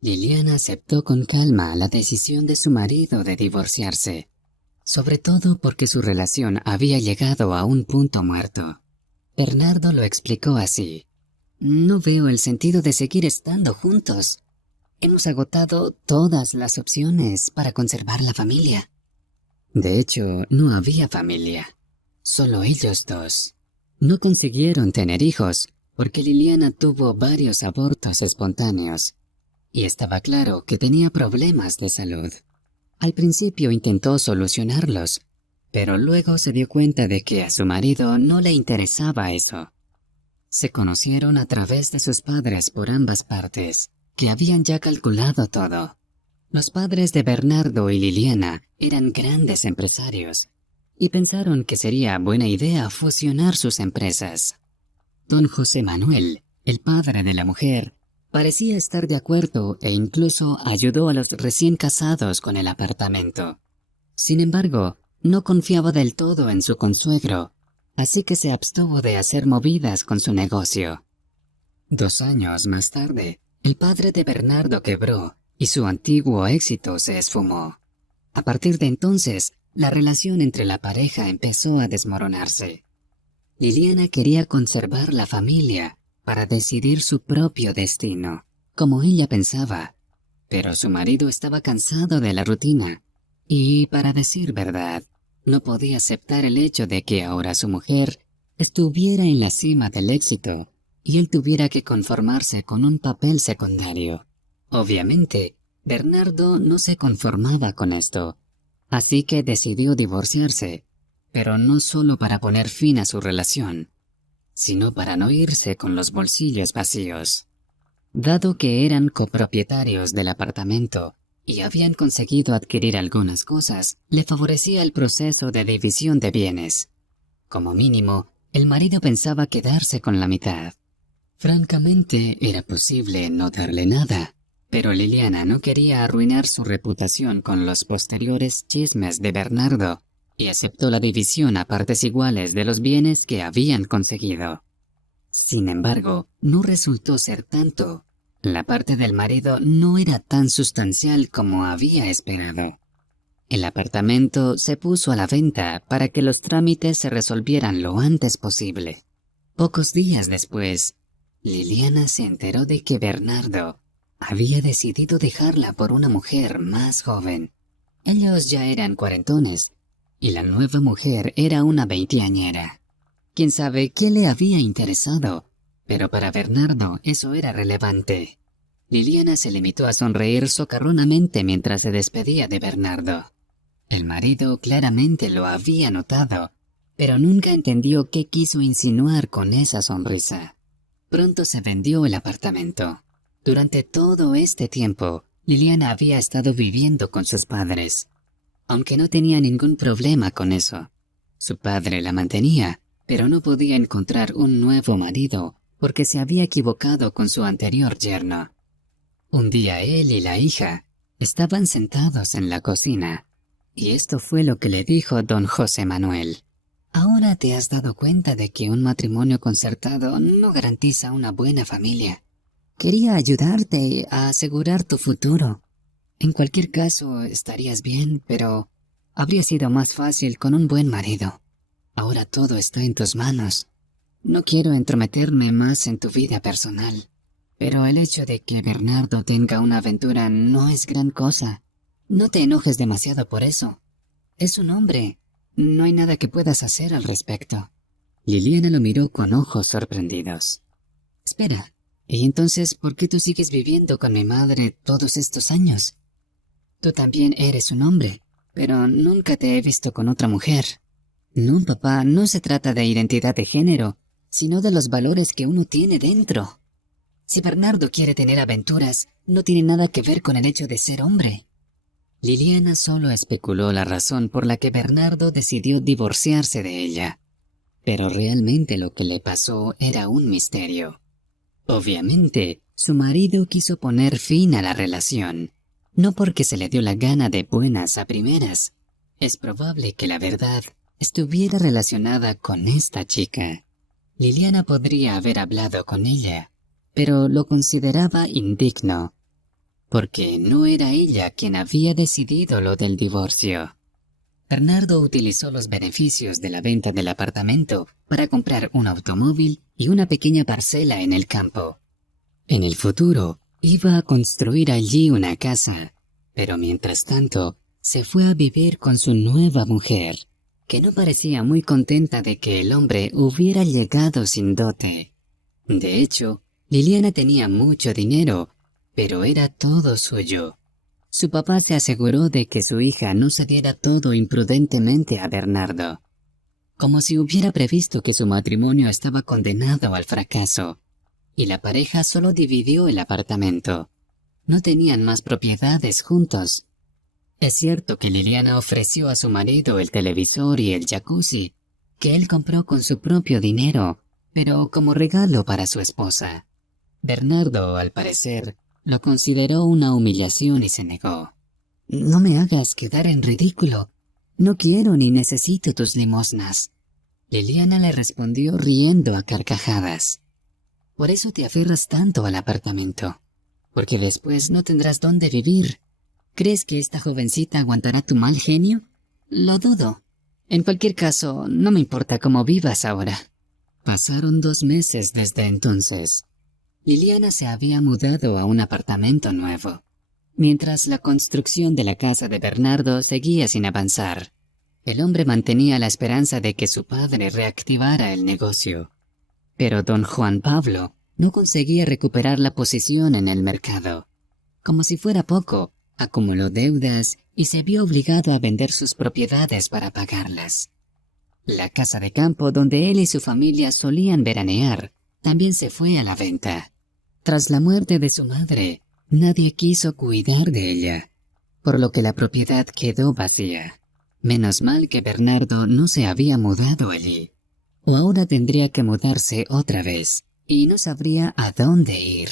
Liliana aceptó con calma la decisión de su marido de divorciarse, sobre todo porque su relación había llegado a un punto muerto. Bernardo lo explicó así: "No veo el sentido de seguir estando juntos. Hemos agotado todas las opciones para conservar la familia". De hecho, no había familia, solo ellos dos. No consiguieron tener hijos porque Liliana tuvo varios abortos espontáneos y estaba claro que tenía problemas de salud. Al principio intentó solucionarlos, pero luego se dio cuenta de que a su marido no le interesaba eso. Se conocieron a través de sus padres por ambas partes, que habían ya calculado todo. Los padres de Bernardo y Liliana eran grandes empresarios y pensaron que sería buena idea fusionar sus empresas. Don José Manuel, el padre de la mujer, parecía estar de acuerdo e incluso ayudó a los recién casados con el apartamento. Sin embargo, no confiaba del todo en su consuegro, así que se abstuvo de hacer movidas con su negocio. 2 años más tarde, el padre de Bernardo quebró y su antiguo éxito se esfumó. A partir de entonces, la relación entre la pareja empezó a desmoronarse. Liliana quería conservar la familia para decidir su propio destino, como ella pensaba, pero su marido estaba cansado de la rutina y, para decir verdad, no podía aceptar el hecho de que ahora su mujer estuviera en la cima del éxito y él tuviera que conformarse con un papel secundario. Obviamente, Bernardo no se conformaba con esto, así que decidió divorciarse, pero no solo para poner fin a su relación, sino para no irse con los bolsillos vacíos. Dado que eran copropietarios del apartamento y habían conseguido adquirir algunas cosas, le favorecía el proceso de división de bienes. Como mínimo, el marido pensaba quedarse con la mitad. Francamente, era posible no darle nada, pero Liliana no quería arruinar su reputación con los posteriores chismes de Bernardo y aceptó la división a partes iguales de los bienes que habían conseguido. Sin embargo, no resultó ser tanto. La parte del marido no era tan sustancial como había esperado. El apartamento se puso a la venta para que los trámites se resolvieran lo antes posible. Pocos días después, Liliana se enteró de que Bernardo había decidido dejarla por una mujer más joven. Ellos ya eran cuarentones y la nueva mujer era una veinteañera. Quién sabe qué le había interesado, pero para Bernardo eso era relevante. Liliana se limitó a sonreír socarronamente mientras se despedía de Bernardo. El marido claramente lo había notado, pero nunca entendió qué quiso insinuar con esa sonrisa. Pronto se vendió el apartamento. Durante todo este tiempo, Liliana había estado viviendo con sus padres, aunque no tenía ningún problema con eso. Su padre la mantenía, pero no podía encontrar un nuevo marido porque se había equivocado con su anterior yerno. Un día él y la hija estaban sentados en la cocina, y esto fue lo que le dijo don José Manuel. Ahora te has dado cuenta de que un matrimonio concertado no garantiza una buena familia. Quería ayudarte a asegurar tu futuro. En cualquier caso, estarías bien, pero habría sido más fácil con un buen marido. Ahora todo está en tus manos. No quiero entrometerme más en tu vida personal, pero el hecho de que Bernardo tenga una aventura no es gran cosa. No te enojes demasiado por eso. Es un hombre. No hay nada que puedas hacer al respecto. Liliana lo miró con ojos sorprendidos. Espera, ¿y entonces por qué tú sigues viviendo con mi madre todos estos años? Tú también eres un hombre, pero nunca te he visto con otra mujer. No, papá, no se trata de identidad de género, sino de los valores que uno tiene dentro. Si Bernardo quiere tener aventuras, no tiene nada que ver con el hecho de ser hombre. Liliana solo especuló la razón por la que Bernardo decidió divorciarse de ella, pero realmente lo que le pasó era un misterio. Obviamente, su marido quiso poner fin a la relación, no porque se le dio la gana de buenas a primeras. Es probable que la verdad estuviera relacionada con esta chica. Liliana podría haber hablado con ella, pero lo consideraba indigno. porque no era ella quien había decidido lo del divorcio. Bernardo utilizó los beneficios de la venta del apartamento para comprar un automóvil y una pequeña parcela en el campo. En el futuro, iba a construir allí una casa, pero mientras tanto, se fue a vivir con su nueva mujer, que no parecía muy contenta de que el hombre hubiera llegado sin dote. De hecho, Liliana tenía mucho dinero, pero era todo suyo. Su papá se aseguró de que su hija no se diera todo imprudentemente a Bernardo, como si hubiera previsto que su matrimonio estaba condenado al fracaso, y la pareja solo dividió el apartamento. No tenían más propiedades juntos. Es cierto que Liliana ofreció a su marido el televisor y el jacuzzi, que él compró con su propio dinero, pero como regalo para su esposa. Bernardo, al parecer, lo consideró una humillación y se negó. «No me hagas quedar en ridículo. No quiero ni necesito tus limosnas», Liliana le respondió riendo a carcajadas. «Por eso te aferras tanto al apartamento, porque después no tendrás dónde vivir. ¿Crees que esta jovencita aguantará tu mal genio? Lo dudo. En cualquier caso, no me importa cómo vivas ahora». Pasaron 2 meses desde entonces. Liliana se había mudado a un apartamento nuevo, mientras la construcción de la casa de Bernardo seguía sin avanzar. El hombre mantenía la esperanza de que su padre reactivara el negocio, pero don Juan Pablo no conseguía recuperar la posición en el mercado. Como si fuera poco, acumuló deudas y se vio obligado a vender sus propiedades para pagarlas. La casa de campo donde él y su familia solían veranear también se fue a la venta. Tras la muerte de su madre, nadie quiso cuidar de ella, por lo que la propiedad quedó vacía. Menos mal que Bernardo no se había mudado allí, o ahora tendría que mudarse otra vez, y no sabría a dónde ir.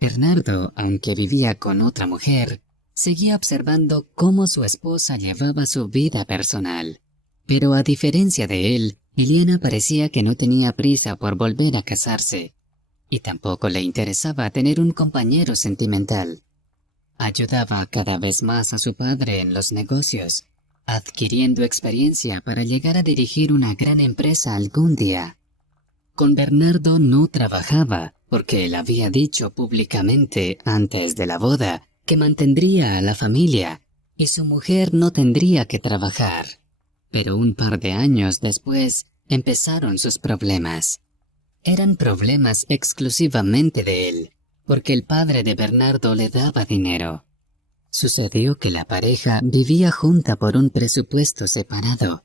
Bernardo, aunque vivía con otra mujer, seguía observando cómo su esposa llevaba su vida personal. Pero a diferencia de él, Liliana parecía que no tenía prisa por volver a casarse, y tampoco le interesaba tener un compañero sentimental. Ayudaba cada vez más a su padre en los negocios, adquiriendo experiencia para llegar a dirigir una gran empresa algún día. Con Bernardo no trabajaba, porque él había dicho públicamente antes de la boda que mantendría a la familia, y su mujer no tendría que trabajar. Pero un par de años después empezaron sus problemas. Eran problemas exclusivamente de él, porque el padre de Bernardo le daba dinero. Sucedió que la pareja vivía junta por un presupuesto separado.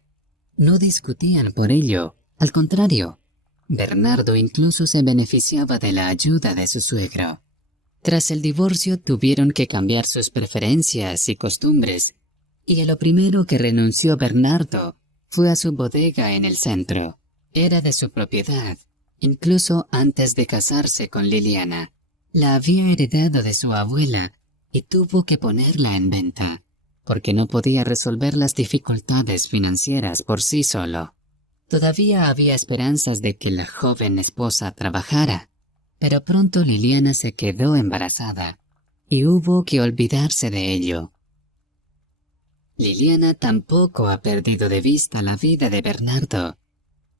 No discutían por ello, al contrario. Bernardo incluso se beneficiaba de la ayuda de su suegro. Tras el divorcio tuvieron que cambiar sus preferencias y costumbres, y a lo primero que renunció Bernardo fue a su bodega en el centro. Era de su propiedad. Incluso antes de casarse con Liliana, la había heredado de su abuela y tuvo que ponerla en venta, porque no podía resolver las dificultades financieras por sí solo. Todavía había esperanzas de que la joven esposa trabajara, pero pronto Liliana se quedó embarazada y hubo que olvidarse de ello. Liliana tampoco ha perdido de vista la vida de Bernardo.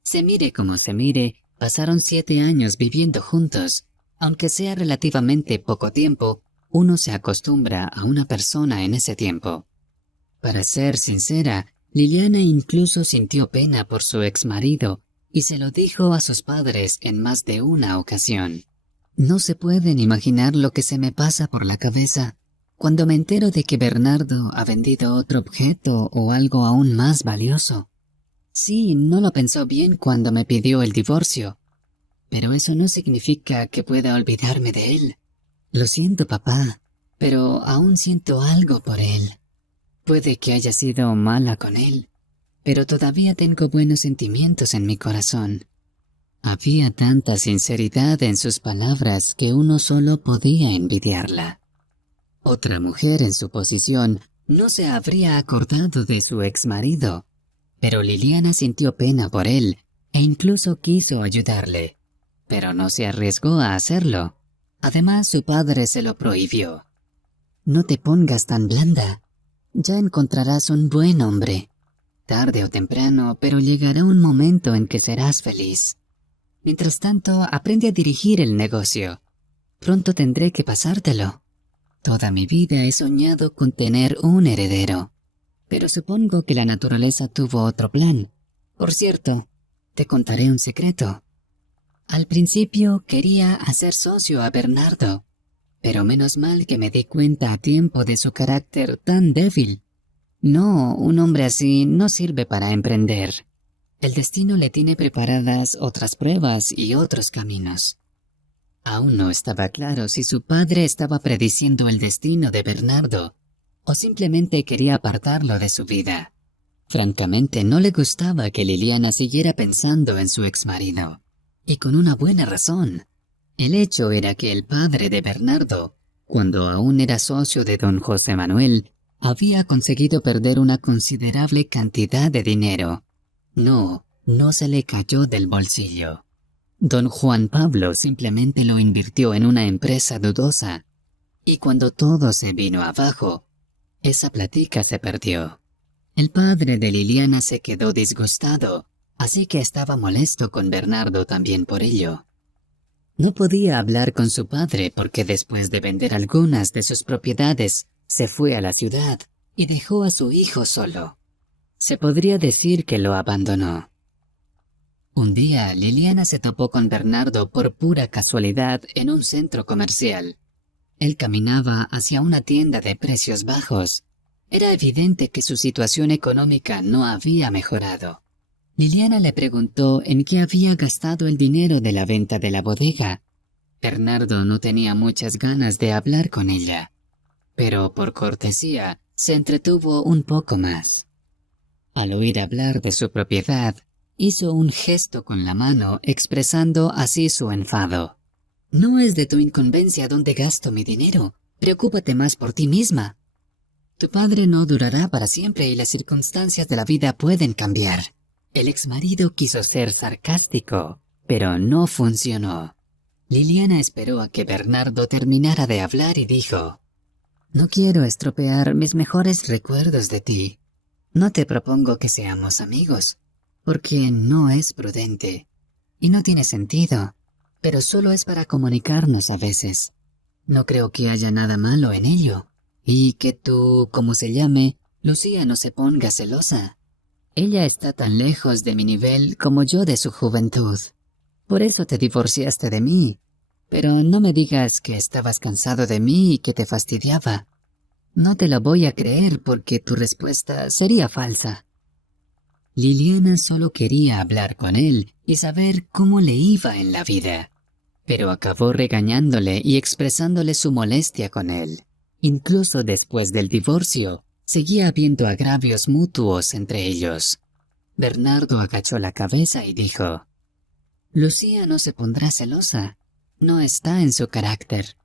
Se mire como se mire, pasaron 7 años viviendo juntos. Aunque sea relativamente poco tiempo, uno se acostumbra a una persona en ese tiempo. Para ser sincera, Liliana incluso sintió pena por su exmarido y se lo dijo a sus padres en más de una ocasión. No se pueden imaginar lo que se me pasa por la cabeza cuando me entero de que Bernardo ha vendido otro objeto o algo aún más valioso. Sí, no lo pensó bien cuando me pidió el divorcio, pero eso no significa que pueda olvidarme de él. Lo siento, papá, pero aún siento algo por él. Puede que haya sido mala con él, pero todavía tengo buenos sentimientos en mi corazón. Había tanta sinceridad en sus palabras que uno solo podía envidiarla. Otra mujer en su posición no se habría acordado de su exmarido, pero Liliana sintió pena por él e incluso quiso ayudarle, pero no se arriesgó a hacerlo. Además, su padre se lo prohibió. No te pongas tan blanda. Ya encontrarás un buen hombre. Tarde o temprano, pero llegará un momento en que serás feliz. Mientras tanto, aprende a dirigir el negocio. Pronto tendré que pasártelo. Toda mi vida he soñado con tener un heredero. Pero supongo que la naturaleza tuvo otro plan. Por cierto, te contaré un secreto. Al principio quería hacer socio a Bernardo, pero menos mal que me di cuenta a tiempo de su carácter tan débil. No, un hombre así no sirve para emprender. El destino le tiene preparadas otras pruebas y otros caminos. Aún no estaba claro si su padre estaba prediciendo el destino de Bernardo o simplemente quería apartarlo de su vida. Francamente, no le gustaba que Liliana siguiera pensando en su exmarido. Y con una buena razón. El hecho era que el padre de Bernardo, cuando aún era socio de don José Manuel, había conseguido perder una considerable cantidad de dinero. No se le cayó del bolsillo. Don Juan Pablo simplemente lo invirtió en una empresa dudosa. Y cuando todo se vino abajo, esa plática se perdió. El padre de Liliana se quedó disgustado, así que estaba molesto con Bernardo también por ello. No podía hablar con su padre porque después de vender algunas de sus propiedades, se fue a la ciudad y dejó a su hijo solo. Se podría decir que lo abandonó. Un día, Liliana se topó con Bernardo por pura casualidad en un centro comercial. Él caminaba hacia una tienda de precios bajos. Era evidente que su situación económica no había mejorado. Liliana le preguntó en qué había gastado el dinero de la venta de la bodega. Bernardo no tenía muchas ganas de hablar con ella, pero por cortesía se entretuvo un poco más. Al oír hablar de su propiedad, hizo un gesto con la mano expresando así su enfado. No es de tu incumbencia dónde gasto mi dinero. Preocúpate más por ti misma. Tu padre no durará para siempre y las circunstancias de la vida pueden cambiar. El exmarido quiso ser sarcástico, pero no funcionó. Liliana esperó a que Bernardo terminara de hablar y dijo: No quiero estropear mis mejores recuerdos de ti. No te propongo que seamos amigos, porque no es prudente y no tiene sentido. Pero solo es para comunicarnos a veces. No creo que haya nada malo en ello. Y que tú, como se llame, Lucía no se ponga celosa. Ella está tan lejos de mi nivel como yo de su juventud. Por eso te divorciaste de mí. Pero no me digas que estabas cansado de mí y que te fastidiaba. No te lo voy a creer porque tu respuesta sería falsa. Liliana solo quería hablar con él y saber cómo le iba en la vida. Pero acabó regañándole y expresándole su molestia con él. Incluso después del divorcio, seguía habiendo agravios mutuos entre ellos. Bernardo agachó la cabeza y dijo: Lucía no se pondrá celosa. No está en su carácter.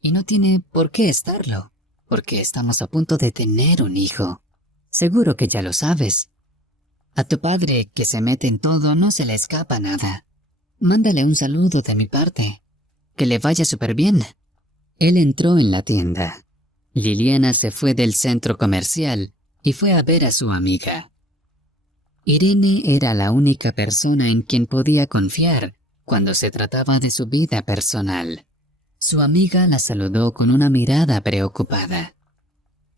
Y no tiene por qué estarlo, porque estamos a punto de tener un hijo. Seguro que ya lo sabes. A tu padre, que se mete en todo, no se le escapa nada. Mándale un saludo de mi parte. Que le vaya súper bien. Él entró en la tienda. Liliana se fue del centro comercial y fue a ver a su amiga. Irene era la única persona en quien podía confiar cuando se trataba de su vida personal. Su amiga la saludó con una mirada preocupada.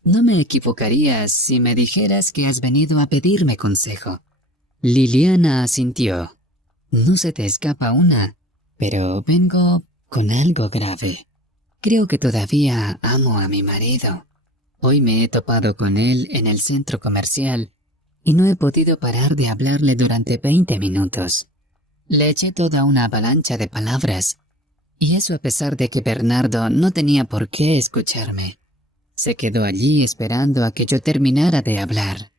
No me equivocaría si me dijeras que has venido a pedirme consejo. Liliana asintió. No se te escapa una, pero vengo con algo grave. Creo que todavía amo a mi marido. Hoy me he topado con él en el centro comercial y no he podido parar de hablarle durante 20 minutos. Le eché toda una avalancha de palabras, y eso a pesar de que Bernardo no tenía por qué escucharme. Se quedó allí esperando a que yo terminara de hablar,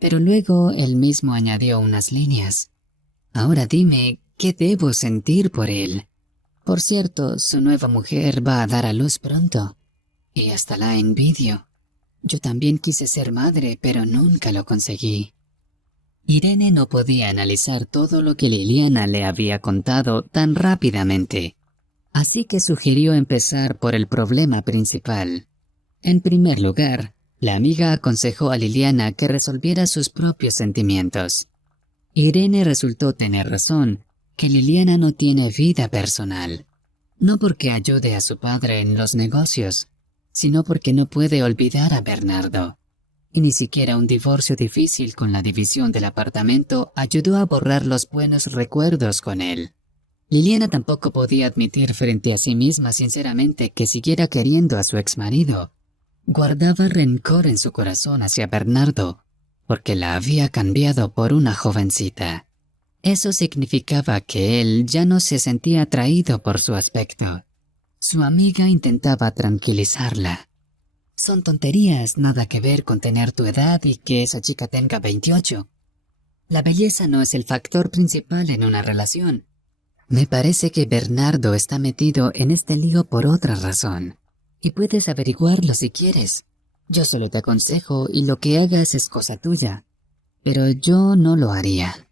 pero luego él mismo añadió unas líneas. Ahora dime, ¿qué debo sentir por él? Por cierto, su nueva mujer va a dar a luz pronto, y hasta la envidio. Yo también quise ser madre, pero nunca lo conseguí. Irene no podía analizar todo lo que Liliana le había contado tan rápidamente, así que sugirió empezar por el problema principal. En primer lugar, la amiga aconsejó a Liliana que resolviera sus propios sentimientos. Irene resultó tener razón, que Liliana no tiene vida personal. No porque ayude a su padre en los negocios, sino porque no puede olvidar a Bernardo. Y ni siquiera un divorcio difícil con la división del apartamento ayudó a borrar los buenos recuerdos con él. Liliana tampoco podía admitir frente a sí misma sinceramente que siguiera queriendo a su exmarido. Guardaba rencor en su corazón hacia Bernardo, porque la había cambiado por una jovencita. Eso significaba que él ya no se sentía atraído por su aspecto. Su amiga intentaba tranquilizarla. Son tonterías, nada que ver con tener tu edad y que esa chica tenga 28. La belleza no es el factor principal en una relación. Me parece que Bernardo está metido en este lío por otra razón. Y puedes averiguarlo si quieres. Yo solo te aconsejo y lo que hagas es cosa tuya. Pero yo no lo haría.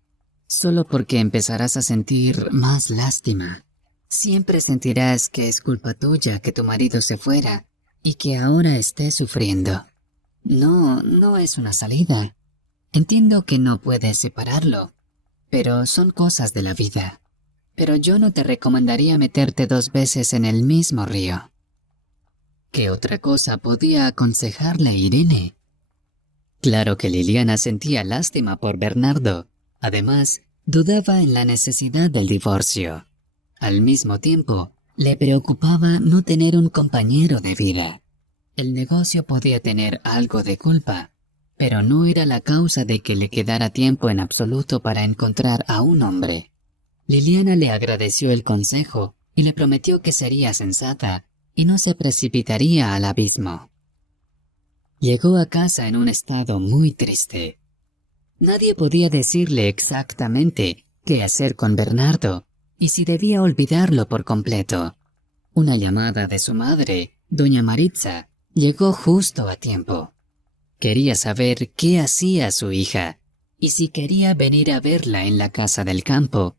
Solo porque empezarás a sentir más lástima. Siempre sentirás que es culpa tuya que tu marido se fuera y que ahora esté sufriendo. No es una salida. Entiendo que no puedes separarlo, pero son cosas de la vida. Pero yo no te recomendaría meterte 2 veces en el mismo río. ¿Qué otra cosa podía aconsejarle Irene? Claro que Liliana sentía lástima por Bernardo. Además, dudaba en la necesidad del divorcio. Al mismo tiempo, le preocupaba no tener un compañero de vida. El negocio podía tener algo de culpa, pero no era la causa de que le quedara tiempo en absoluto para encontrar a un hombre. Liliana le agradeció el consejo y le prometió que sería sensata y no se precipitaría al abismo. Llegó a casa en un estado muy triste. Nadie podía decirle exactamente qué hacer con Bernardo y si debía olvidarlo por completo. Una llamada de su madre, doña Maritza, llegó justo a tiempo. Quería saber qué hacía su hija y si quería venir a verla en la casa del campo.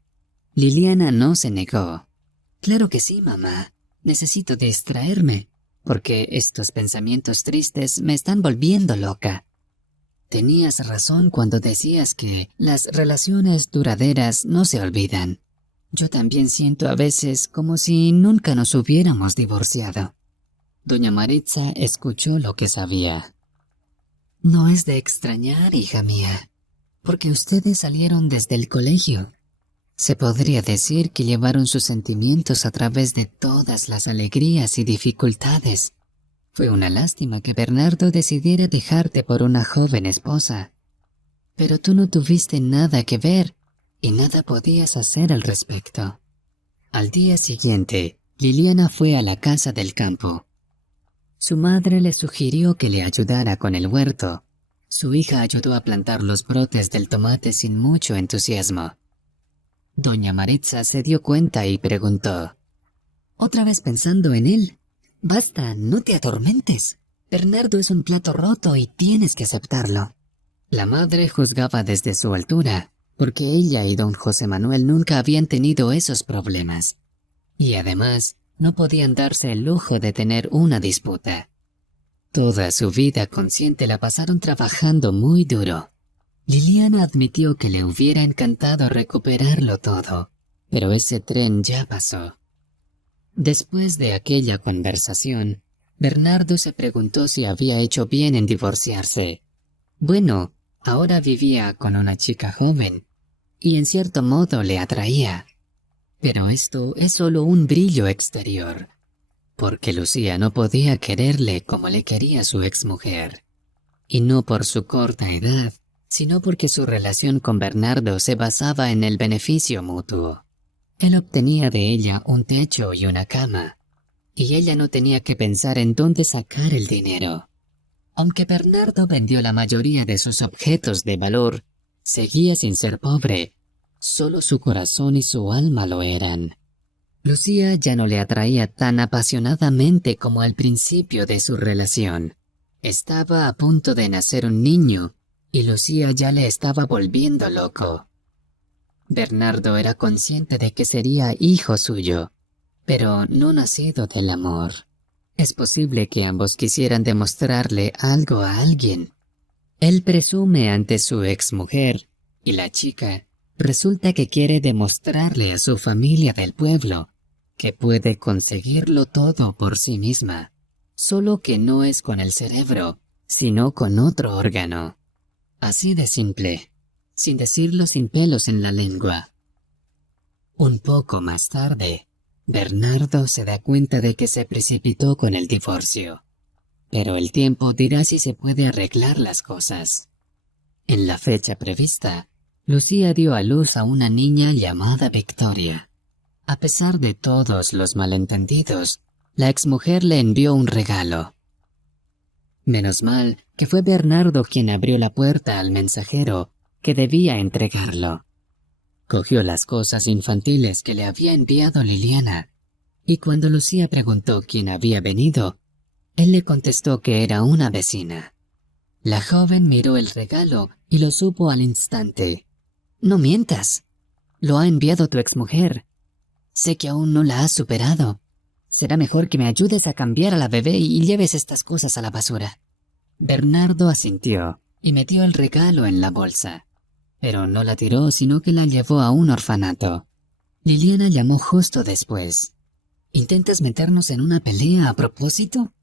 Liliana no se negó. Claro que sí, mamá. Necesito distraerme, porque estos pensamientos tristes me están volviendo loca. Tenías razón cuando decías que las relaciones duraderas no se olvidan. Yo también siento a veces como si nunca nos hubiéramos divorciado. Doña Maritza escuchó lo que sabía. No es de extrañar, hija mía, porque ustedes salieron desde el colegio. Se podría decir que llevaron sus sentimientos a través de todas las alegrías y dificultades. Fue una lástima que Bernardo decidiera dejarte por una joven esposa. Pero tú no tuviste nada que ver y nada podías hacer al respecto. Al día siguiente, Liliana fue a la casa del campo. Su madre le sugirió que le ayudara con el huerto. Su hija ayudó a plantar los brotes del tomate sin mucho entusiasmo. Doña Maritza se dio cuenta y preguntó: ¿Otra vez pensando en él? Basta, no te atormentes. Bernardo es un plato roto y tienes que aceptarlo. La madre juzgaba desde su altura, porque ella y don José Manuel nunca habían tenido esos problemas. Y además, no podían darse el lujo de tener una disputa. Toda su vida consciente la pasaron trabajando muy duro. Liliana admitió que le hubiera encantado recuperarlo todo, pero ese tren ya pasó. Después de aquella conversación, Bernardo se preguntó si había hecho bien en divorciarse. Bueno, ahora vivía con una chica joven, y en cierto modo le atraía. Pero esto es solo un brillo exterior, porque Lucía no podía quererle como le quería su exmujer. Y no por su corta edad, sino porque su relación con Bernardo se basaba en el beneficio mutuo. Él obtenía de ella un techo y una cama, y ella no tenía que pensar en dónde sacar el dinero. Aunque Bernardo vendió la mayoría de sus objetos de valor, seguía sin ser pobre. Solo su corazón y su alma lo eran. Lucía ya no le atraía tan apasionadamente como al principio de su relación. Estaba a punto de nacer un niño, y Lucía ya le estaba volviendo loco. Bernardo era consciente de que sería hijo suyo, pero no nacido del amor. Es posible que ambos quisieran demostrarle algo a alguien. Él presume ante su exmujer y la chica resulta que quiere demostrarle a su familia del pueblo que puede conseguirlo todo por sí misma, solo que no es con el cerebro, sino con otro órgano. Así de simple, sin decirlo sin pelos en la lengua. Un poco más tarde, Bernardo se da cuenta de que se precipitó con el divorcio. Pero el tiempo dirá si se puede arreglar las cosas. En la fecha prevista, Lucía dio a luz a una niña llamada Victoria. A pesar de todos los malentendidos, la exmujer le envió un regalo. Menos mal que fue Bernardo quien abrió la puerta al mensajero que debía entregarlo. Cogió las cosas infantiles que le había enviado Liliana, y cuando Lucía preguntó quién había venido, él le contestó que era una vecina. La joven miró el regalo y lo supo al instante. «No mientas. Lo ha enviado tu exmujer. Sé que aún no la has superado. Será mejor que me ayudes a cambiar a la bebé y lleves estas cosas a la basura». Bernardo asintió y metió el regalo en la bolsa. Pero no la tiró, sino que la llevó a un orfanato. Liliana llamó justo después. «¿Intentas meternos en una pelea a propósito?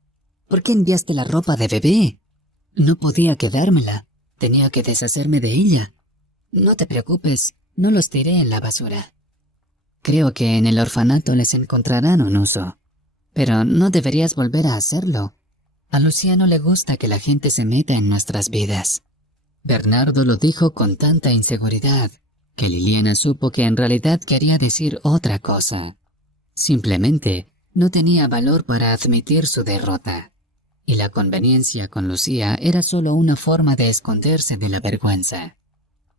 ¿Por qué enviaste la ropa de bebé? No podía quedármela. Tenía que deshacerme de ella. No te preocupes, no los tiré en la basura. Creo que en el orfanato les encontrarán un uso. Pero no deberías volver a hacerlo. A Lucía no le gusta que la gente se meta en nuestras vidas». Bernardo lo dijo con tanta inseguridad que Liliana supo que en realidad quería decir otra cosa. Simplemente no tenía valor para admitir su derrota. Y la conveniencia con Lucía era solo una forma de esconderse de la vergüenza.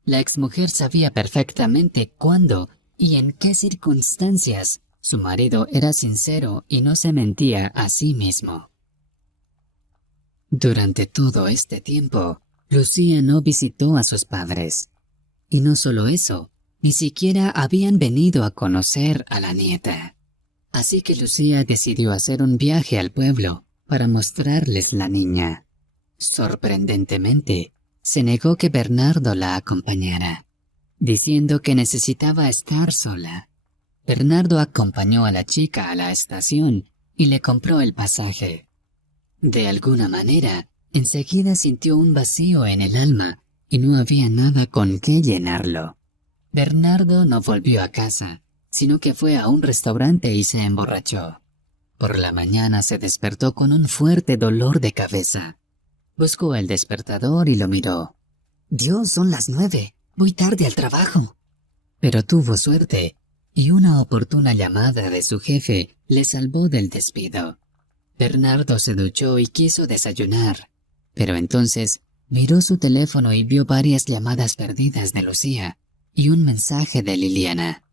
La exmujer sabía perfectamente cuándo y en qué circunstancias su marido era sincero y no se mentía a sí mismo. Durante todo este tiempo, Lucía no visitó a sus padres. Y no solo eso, ni siquiera habían venido a conocer a la nieta. Así que Lucía decidió hacer un viaje al pueblo para mostrarles la niña. Sorprendentemente, se negó que Bernardo la acompañara, diciendo que necesitaba estar sola. Bernardo acompañó a la chica a la estación y le compró el pasaje. De alguna manera, enseguida sintió un vacío en el alma y no había nada con qué llenarlo. Bernardo no volvió a casa, sino que fue a un restaurante y se emborrachó. Por la mañana se despertó con un fuerte dolor de cabeza. Buscó el despertador y lo miró. «Dios, son las 9. Voy tarde al trabajo». Pero tuvo suerte, y una oportuna llamada de su jefe le salvó del despido. Bernardo se duchó y quiso desayunar, pero entonces miró su teléfono y vio varias llamadas perdidas de Lucía y un mensaje de Liliana.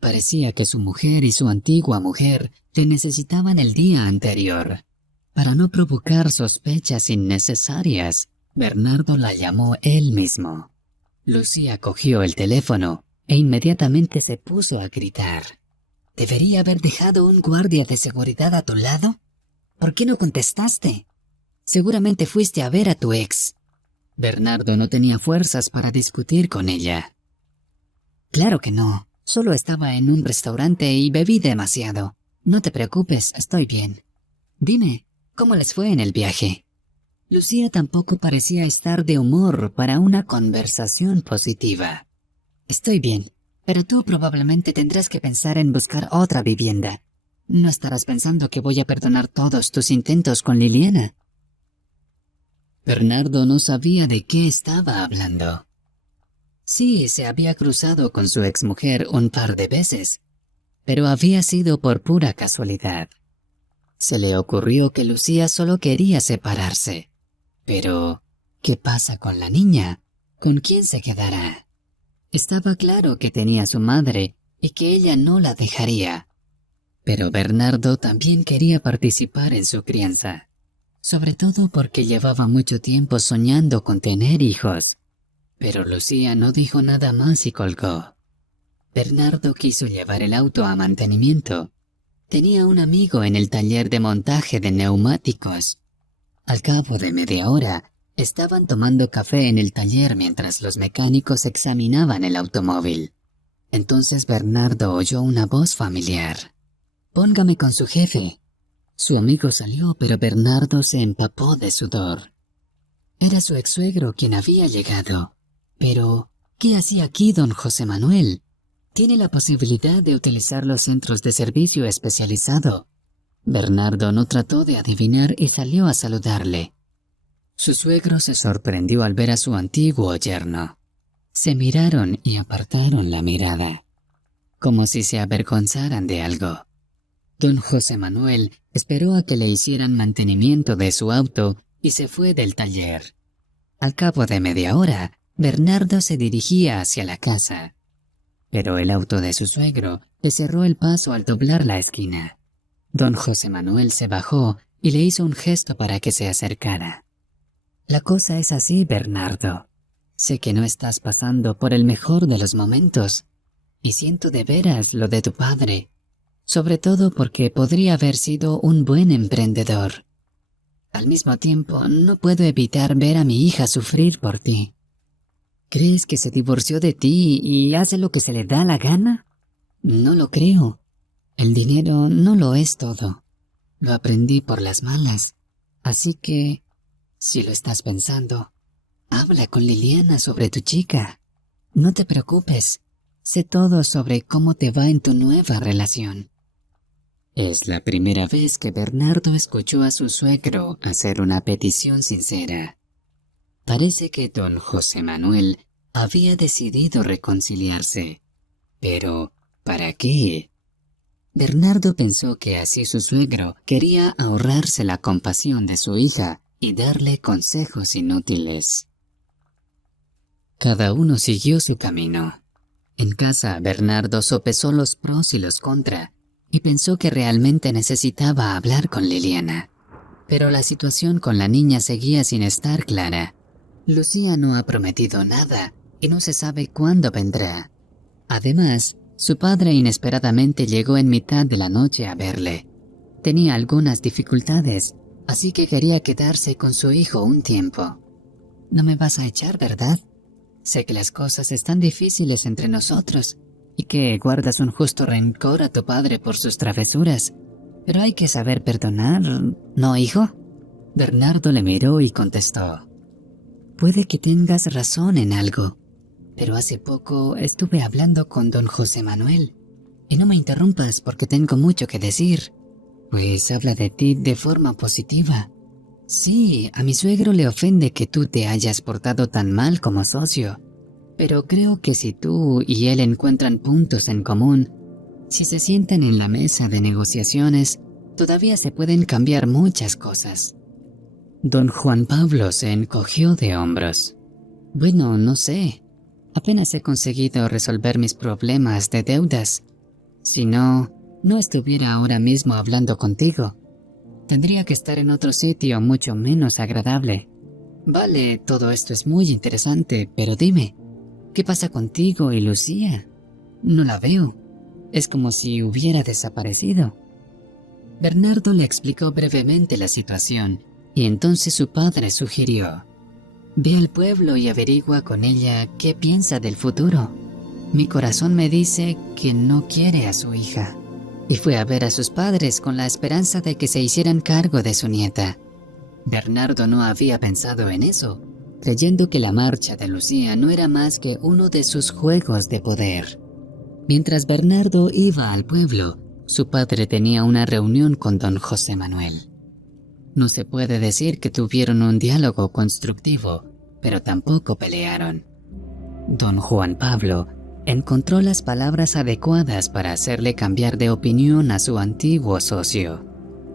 Parecía que su mujer y su antigua mujer le necesitaban el día anterior. Para no provocar sospechas innecesarias, Bernardo la llamó él mismo. Lucía cogió el teléfono e inmediatamente se puso a gritar. «¿Debería haber dejado un guardia de seguridad a tu lado? ¿Por qué no contestaste? Seguramente fuiste a ver a tu ex». Bernardo no tenía fuerzas para discutir con ella. «Claro que no. Solo estaba en un restaurante y bebí demasiado. No te preocupes, estoy bien. Dime, ¿cómo les fue en el viaje?» Lucía tampoco parecía estar de humor para una conversación positiva. «Estoy bien, pero tú probablemente tendrás que pensar en buscar otra vivienda. No estarás pensando que voy a perdonar todos tus intentos con Liliana». Bernardo no sabía de qué estaba hablando. Sí, se había cruzado con su exmujer un par de veces, pero había sido por pura casualidad. Se le ocurrió que Lucía solo quería separarse. Pero, ¿qué pasa con la niña? ¿Con quién se quedará? Estaba claro que tenía a su madre y que ella no la dejaría. Pero Bernardo también quería participar en su crianza, sobre todo porque llevaba mucho tiempo soñando con tener hijos. Pero Lucía no dijo nada más y colgó. Bernardo quiso llevar el auto a mantenimiento, Tenía un amigo en el taller de montaje de neumáticos. Al cabo de media hora, estaban tomando café en el taller mientras los mecánicos examinaban el automóvil. Entonces Bernardo oyó una voz familiar. «Póngame con su jefe». Su amigo salió, pero Bernardo se empapó de sudor. Era su ex-suegro quien había llegado. Pero, ¿qué hacía aquí don José Manuel? Tiene la posibilidad de utilizar los centros de servicio especializado. Bernardo no trató de adivinar y salió a saludarle. Su suegro se sorprendió al ver a su antiguo yerno. Se miraron y apartaron la mirada, como si se avergonzaran de algo. Don José Manuel esperó a que le hicieran mantenimiento de su auto y se fue del taller. Al cabo de media hora, Bernardo se dirigía hacia la casa. Pero el auto de su suegro le cerró el paso al doblar la esquina. Don José Manuel se bajó y le hizo un gesto para que se acercara. «La cosa es así, Bernardo. Sé que no estás pasando por el mejor de los momentos, y siento de veras lo de tu padre, sobre todo porque podría haber sido un buen emprendedor. Al mismo tiempo, no puedo evitar ver a mi hija sufrir por ti. ¿Crees que se divorció de ti y hace lo que se le da la gana? No lo creo. El dinero no lo es todo. Lo aprendí por las malas. Así que, si lo estás pensando, habla con Liliana sobre tu chica. No te preocupes. Sé todo sobre cómo te va en tu nueva relación». Es la primera vez que Bernardo escuchó a su suegro hacer una petición sincera. Parece que don José Manuel había decidido reconciliarse. Pero, ¿para qué? Bernardo pensó que así su suegro quería ahorrarse la compasión de su hija y darle consejos inútiles. Cada uno siguió su camino. En casa, Bernardo sopesó los pros y los contra y pensó que realmente necesitaba hablar con Liliana. Pero la situación con la niña seguía sin estar clara. Lucía no ha prometido nada y no se sabe cuándo vendrá. Además, su padre inesperadamente llegó en mitad de la noche a verle. Tenía algunas dificultades, así que quería quedarse con su hijo un tiempo. «No me vas a echar, ¿verdad? Sé que las cosas están difíciles entre nosotros y que guardas un justo rencor a tu padre por sus travesuras, pero hay que saber perdonar, ¿no, hijo?». Bernardo le miró y contestó: «Puede que tengas razón en algo, pero hace poco estuve hablando con don José Manuel, y no me interrumpas porque tengo mucho que decir. Pues habla de ti de forma positiva. Sí, a mi suegro le ofende que tú te hayas portado tan mal como socio, pero creo que si tú y él encuentran puntos en común, si se sientan en la mesa de negociaciones, todavía se pueden cambiar muchas cosas». Don Juan Pablo se encogió de hombros. «Bueno, no sé. Apenas he conseguido resolver mis problemas de deudas. Si no, no estuviera ahora mismo hablando contigo. Tendría que estar en otro sitio mucho menos agradable. Vale, todo esto es muy interesante, pero dime, ¿qué pasa contigo y Lucía? No la veo. Es como si hubiera desaparecido». Bernardo le explicó brevemente la situación y entonces su padre sugirió: «Ve al pueblo y averigua con ella qué piensa del futuro. Mi corazón me dice que no quiere a su hija». Y fue a ver a sus padres con la esperanza de que se hicieran cargo de su nieta. Bernardo no había pensado en eso, creyendo que la marcha de Lucía no era más que uno de sus juegos de poder. Mientras Bernardo iba al pueblo, su padre tenía una reunión con don José Manuel. No se puede decir que tuvieron un diálogo constructivo, pero tampoco pelearon. Don Juan Pablo encontró las palabras adecuadas para hacerle cambiar de opinión a su antiguo socio.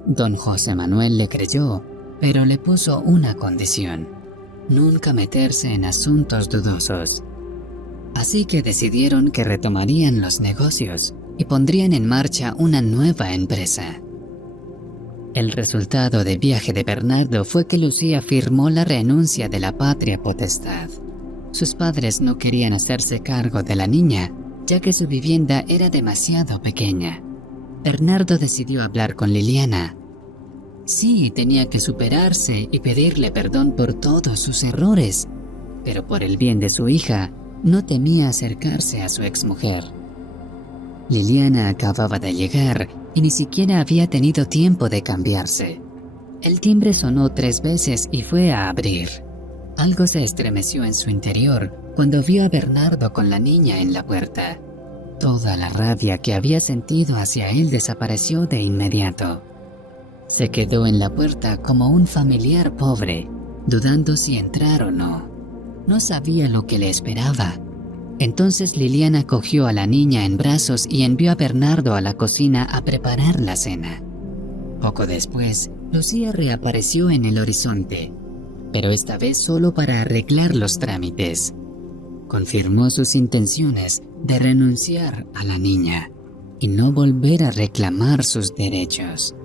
Don José Manuel le creyó, pero le puso una condición: nunca meterse en asuntos dudosos. Así que decidieron que retomarían los negocios y pondrían en marcha una nueva empresa. El resultado del viaje de Bernardo fue que Lucía firmó la renuncia de la patria potestad. Sus padres no querían hacerse cargo de la niña, ya que su vivienda era demasiado pequeña. Bernardo decidió hablar con Liliana. Sí, tenía que superarse y pedirle perdón por todos sus errores, pero por el bien de su hija, no temía acercarse a su exmujer. Liliana acababa de llegar y ni siquiera había tenido tiempo de cambiarse. El timbre sonó 3 veces y fue a abrir. Algo se estremeció en su interior cuando vio a Bernardo con la niña en la puerta. Toda la rabia que había sentido hacia él desapareció de inmediato. Se quedó en la puerta como un familiar pobre, dudando si entrar o no. No sabía lo que le esperaba. Entonces Liliana cogió a la niña en brazos y envió a Bernardo a la cocina a preparar la cena. Poco después, Lucía reapareció en el horizonte, pero esta vez solo para arreglar los trámites. Confirmó sus intenciones de renunciar a la niña y no volver a reclamar sus derechos.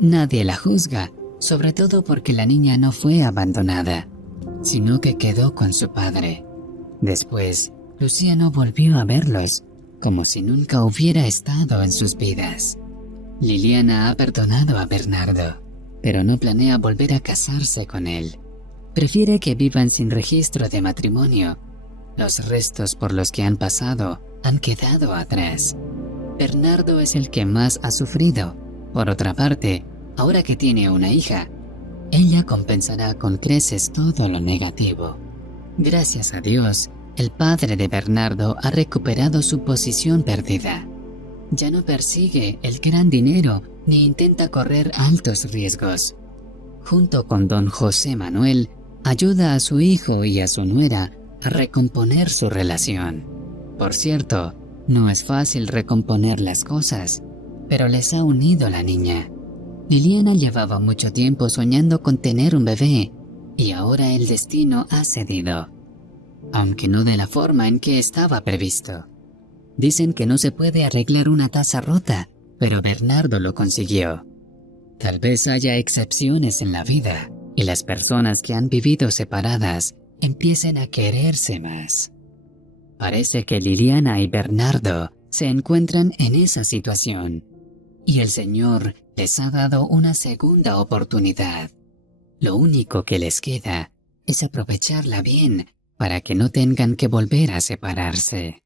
Nadie la juzga, sobre todo porque la niña no fue abandonada, sino que quedó con su padre. Después, Lucía no volvió a verlos, como si nunca hubiera estado en sus vidas. Liliana ha perdonado a Bernardo, pero no planea volver a casarse con él. Prefiere que vivan sin registro de matrimonio. Los restos por los que han pasado han quedado atrás. Bernardo es el que más ha sufrido. Por otra parte, ahora que tiene una hija, ella compensará con creces todo lo negativo. Gracias a Dios, el padre de Bernardo ha recuperado su posición perdida. Ya no persigue el gran dinero ni intenta correr altos riesgos. Junto con don José Manuel, ayuda a su hijo y a su nuera a recomponer su relación. Por cierto, no es fácil recomponer las cosas, pero les ha unido la niña. Liliana llevaba mucho tiempo soñando con tener un bebé y ahora el destino ha cedido, aunque no de la forma en que estaba previsto. Dicen que no se puede arreglar una taza rota, pero Bernardo lo consiguió. Tal vez haya excepciones en la vida y las personas que han vivido separadas empiecen a quererse más. Parece que Liliana y Bernardo se encuentran en esa situación y el Señor les ha dado una segunda oportunidad. Lo único que les queda es aprovecharla bien para que no tengan que volver a separarse.